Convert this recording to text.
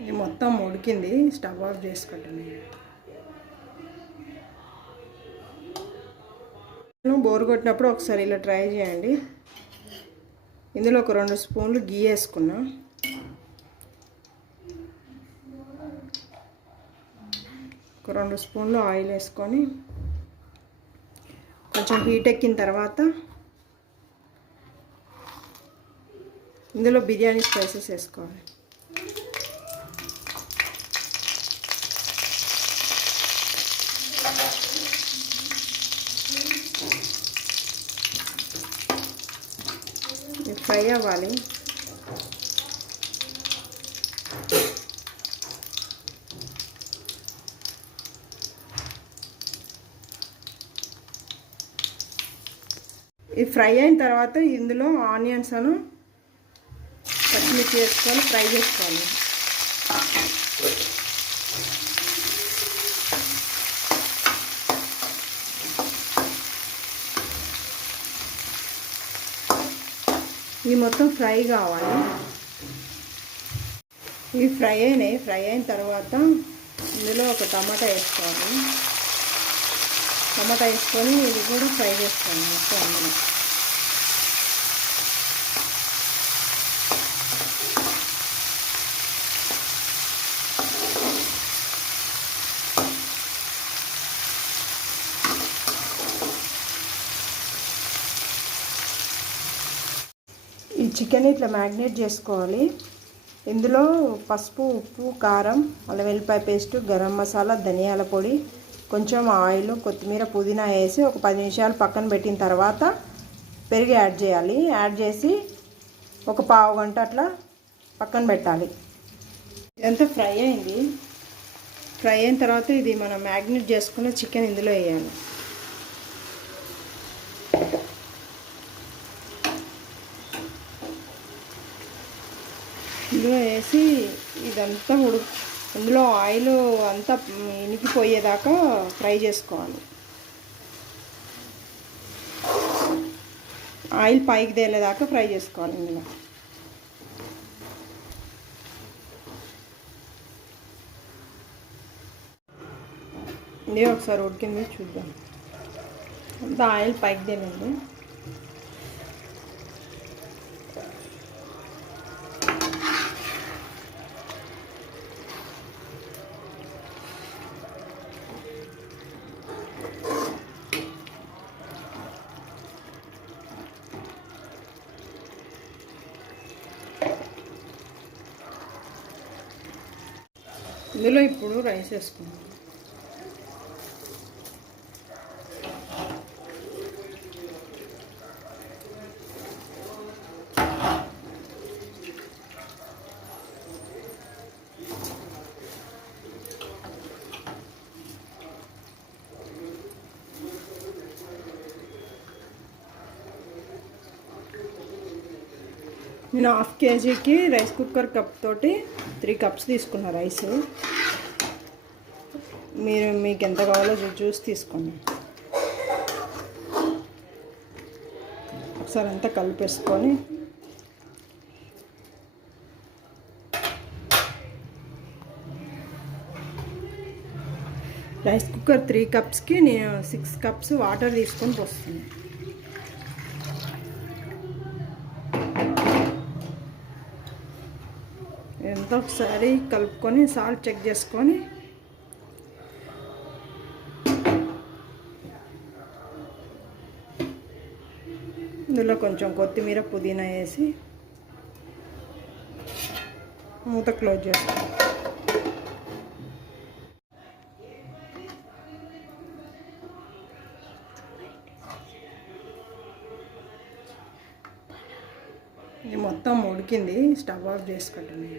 ఇది మొత్తం ఉడికింది, స్టవ్ ఆఫ్ చేసుకుంటాను. బోరు కొట్టినప్పుడు ఒకసారి ఇలా ట్రై చేయండి. ఇందులో ఒక 2 స్పూన్లు గీ వేసుకున్నా. ఒక 2 స్పూన్లు ఆయిల్ వేసుకొని కొంచెం హీట్ ఎక్కిన తర్వాత ఇందులో బిర్యానీ స్పైసెస్ వేసుకోవాలి. ఫ్రై అవ్వాలి. ఇది ఫ్రై అయిన తర్వాత ఇందులో ఆనియన్స్ అను పచ్చిమిర్చి వేసుకొని ఫ్రై చేసుకోవాలి. ఇవి మొత్తం ఫ్రై కావాలి. ఇవి ఫ్రై అయిన తర్వాత ఇందులో ఒక టమాటా వేసుకోవాలి. టమాటా వేసుకొని ఇది కూడా ఫ్రై చేసుకోవాలి మొత్తం అందులో. ఈ చికెన్ ఇట్లా మ్యాగ్నేట్ చేసుకోవాలి. ఇందులో పసుపు, ఉప్పు, కారం, అల్లం వెల్లిపాయ పేస్ట్, గరం మసాలా, ధనియాల పొడి, కొంచెం ఆయిల్, కొత్తిమీర, పుదీనా వేసి ఒక 10 నిమిషాలు పక్కన పెట్టిన తర్వాత పెరుగు యాడ్ చేయాలి. యాడ్ చేసి ఒక పావు గంట అట్లా పక్కన పెట్టాలి. ఇదంతా ఫ్రై అయింది. ఫ్రై అయిన తర్వాత ఇది మనం మ్యాగ్నేట్ చేసుకున్న చికెన్ ఇందులో వేయాలి. ఇందులో వేసి ఇదంతా ఇందులో ఆయిల్ అంతా ఇనికిపోయేదాకా ఫ్రై చేసుకోవాలి. ఆయిల్ పైకి తేలేదాకా ఫ్రై చేసుకోవాలి. ఇందులో ఇది ఒకసారి ఉడికింది చూద్దాం. అంతా ఆయిల్ పైకి తేలండి. ఇందులో ఇప్పుడు రైస్ వేసుకుందాం. నేను 1/2 కేజీకి రైస్ కుక్కర్ కప్ తోటి 3 కప్స్ తీసుకున్నా రైస్. మీకు ఎంత కావాలో చూసి తీసుకోండి. ఒకసారి అంతా కలిపేసుకొని రైస్ కుక్కర్ 3 కప్స్కి నేను 6 కప్స్ వాటర్ తీసుకొని పోస్తున్నాను. ఎంత ఒకసారి కలుపుకొని సాల్ట్ చెక్ చేసుకొని ఇందులో కొంచెం కొత్తిమీర, పుదీనా వేసి మూత క్లోజ్ చేస్తాను. ఇది మొత్తం ఉడికింది, స్టవ్ ఆఫ్ చేసుకుంటాను.